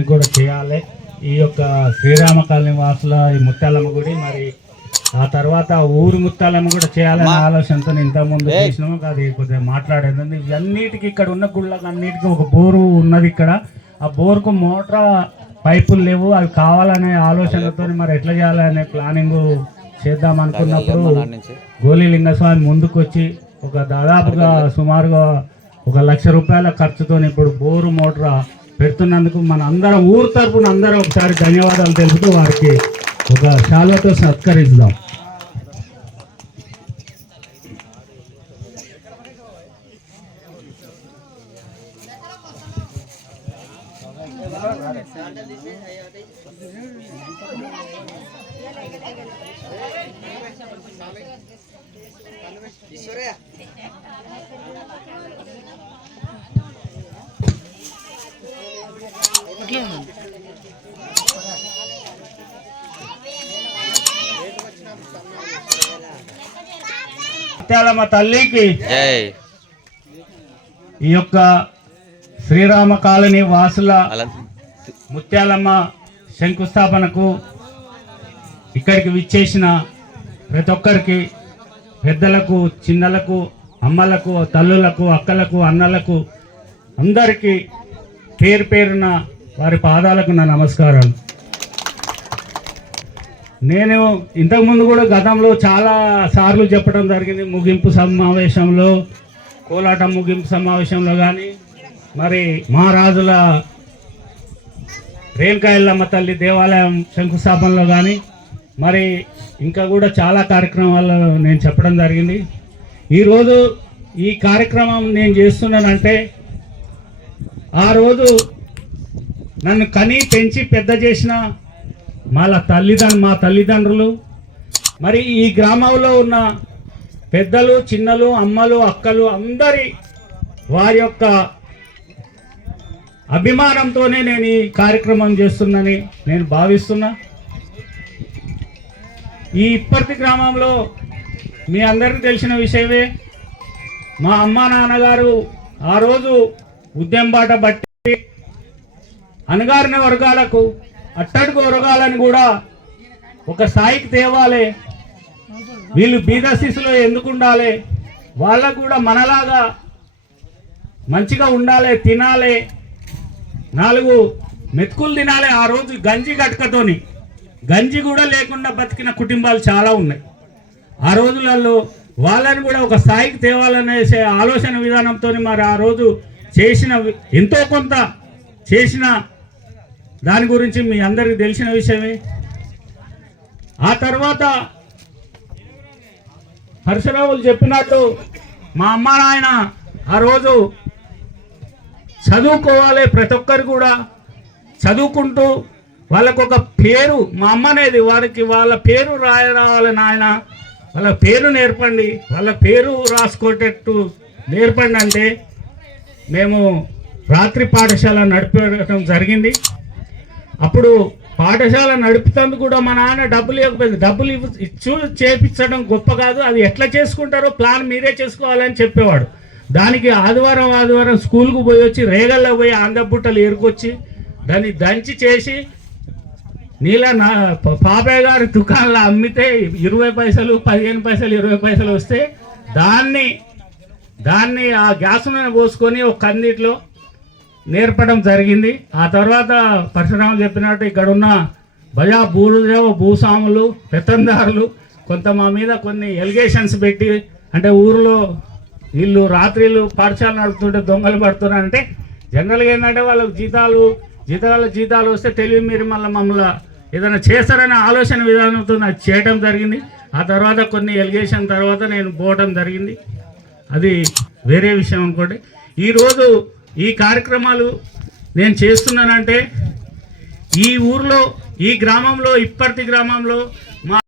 దానికి కూడా చేయాలి. ఈ యొక్క శ్రీరామ కాలనీ వాసుల ఈ ముత్యాలమ్మ గుడి మరి ఆ తర్వాత ఊరు ముత్యాలమ్మ కూడా చేయాలనే ఆలోచనతో ఇంతకుముందు చేసినాము. అది కొద్దిగా మాట్లాడేది ఇవన్నిటికి ఇక్కడ ఉన్న గుళ్ళకి అన్నిటికీ ఒక బోరు ఉన్నది ఇక్కడ. ఆ బోరుకు మోటార్ పైపులు లేవు. అవి కావాలనే ఆలోచనతో మరి ఎట్లా చేయాలనే ప్లానింగ్ చేద్దాం అనుకున్నప్పుడు గోలి లింగస్వామి ముందుకు వచ్చి ఒక దాదాపుగా సుమారుగా ఒక లక్ష రూపాయల ఖర్చుతో ఇప్పుడు బోరు మోటార్ పెడుతున్నందుకు మన అందరం ఊరు తరపున అందరం ఒకసారి ధన్యవాదాలు తెలుపుతూ వారికి ఒక శాలువతో సత్కరిద్దాం. ముత్యాలమ్మ తల్లికి ఈ యొక్క శ్రీరామ కాలనీ వాసుల ముత్యాలమ్మ శంకుస్థాపనకు ఇక్కడికి విచ్చేసిన ప్రతి ఒక్కరికి పెద్దలకు చిన్నలకు అమ్మలకు తల్లులకు అక్కలకు అన్నలకు అందరికీ పేరు పేరున వారి పాదాలకు నా నమస్కారాలు నేను ఇంతకుముందు కూడా గతంలో చాలా సార్లు చెప్పడం జరిగింది. ముగింపు సమావేశంలో కోలాటం ముగింపు సమావేశంలో కానీ మరి మహారాజుల రేణుకాయలమ్మ తల్లి దేవాలయం శంకుస్థాపనలో కానీ మరి ఇంకా కూడా చాలా కార్యక్రమాలు నేను చెప్పడం జరిగింది. ఈరోజు ఈ కార్యక్రమం నేను చేస్తున్నానంటే ఆ రోజు నన్ను కని పెంచి పెద్ద చేసిన మళ్ళా తల్లిదండ్రు మా తల్లిదండ్రులు. మరి ఈ గ్రామంలో ఉన్న పెద్దలు చిన్నలు అమ్మలు అక్కలు అందరి వారి యొక్క అభిమానంతోనే నేను ఈ కార్యక్రమం చేస్తుందని నేను భావిస్తున్నా. ఈ ఇప్పటి గ్రామంలో మీ అందరికీ తెలిసిన విషయమే మా అమ్మ నాన్నగారు ఆ రోజు ఉద్యమబాట బట్టి అణగారిన వర్గాలకు అట్టడుగు వర్గాలను కూడా ఒక స్థాయికి తేవాలి. వీళ్ళు బీదశిస్సులో ఎందుకు ఉండాలి? వాళ్ళకు కూడా మనలాగా మంచిగా ఉండాలి తినాలి. నాలుగు మెతుకులు తినాలి ఆ రోజు గంజి గట్కతోని. గంజి కూడా లేకుండా బతికిన కుటుంబాలు చాలా ఉన్నాయి. ఆ రోజులలో వాళ్ళని కూడా ఒక స్థాయికి తేవాలనేసే ఆలోచన విధానంతో మరి ఆ రోజు చేసిన ఎంతో కొంత చేసిన దాని గురించి మీ అందరికి తెలిసిన విషయమే. ఆ తర్వాత పరశురాములు చెప్పినట్టు మా అమ్మ నాయన ఆ రోజు చదువుకోవాలి ప్రతి ఒక్కరు కూడా. చదువుకుంటూ వాళ్ళకు ఒక పేరు మా అమ్మ అనేది వారికి వాళ్ళ పేరు రాయ రావాలి నాయన. వాళ్ళ పేరు నేర్పండి వాళ్ళ పేరు రాసుకోటట్టు నేర్పండి అంటే మేము రాత్రి పాఠశాల నడిపడం జరిగింది. అప్పుడు పాఠశాల నడుపుతందుకు కూడా మా నాన్న డబ్బులు ఇవ్వకపోయింది. డబ్బులు ఇవ్వ ఇచ్చు చేపించడం గొప్ప కాదు. అది ఎట్లా చేసుకుంటారో ప్లాన్ మీరే చేసుకోవాలని చెప్పేవాడు. దానికి ఆదివారం ఆదివారం స్కూల్కు పోయి వచ్చి రేగల్లో పోయి ఆంధ్రబుట్టలు ఏరుకొచ్చి దాన్ని దంచి చేసి నీళ్ళ నా పాపయ్య గారి దుకాణంలో అమ్మితే ఇరవై పైసలు పదిహేను పైసలు ఇరవై పైసలు వస్తే దాన్ని దాన్ని ఆ గ్యాస్ మీద పోసుకొని ఒక కందిట్లో నేర్పడం జరిగింది. ఆ తర్వాత పరశురాము చెప్పినట్టు ఇక్కడ ఉన్న భయా భూదేవ భూస్వాములు పెత్తందారులు కొంత మా మీద కొన్ని ఎలిగేషన్స్ పెట్టి అంటే ఊరిలో వీళ్ళు రాత్రిళ్ళు పాఠశాల నడుపుతుంటే దొంగలు పడుతున్నారంటే జనరల్గా ఏంటంటే వాళ్ళకి జీతాలు జీతాలు జీతాలు వస్తే తెలివి మీరు మళ్ళీ మమ్మల్ని ఏదైనా చేస్తారనే ఆలోచన విధానంతో నాకు చేయడం జరిగింది. ఆ తర్వాత కొన్ని ఎలిగేషన్ తర్వాత నేను పోవడం జరిగింది. అది వేరే విషయం అనుకోండి. ఈరోజు ఈ కార్యక్రమాలు నేను చేస్తున్నానంటే ఈ ఊర్లో ఈ గ్రామంలో ఇప్పటి గ్రామంలో మా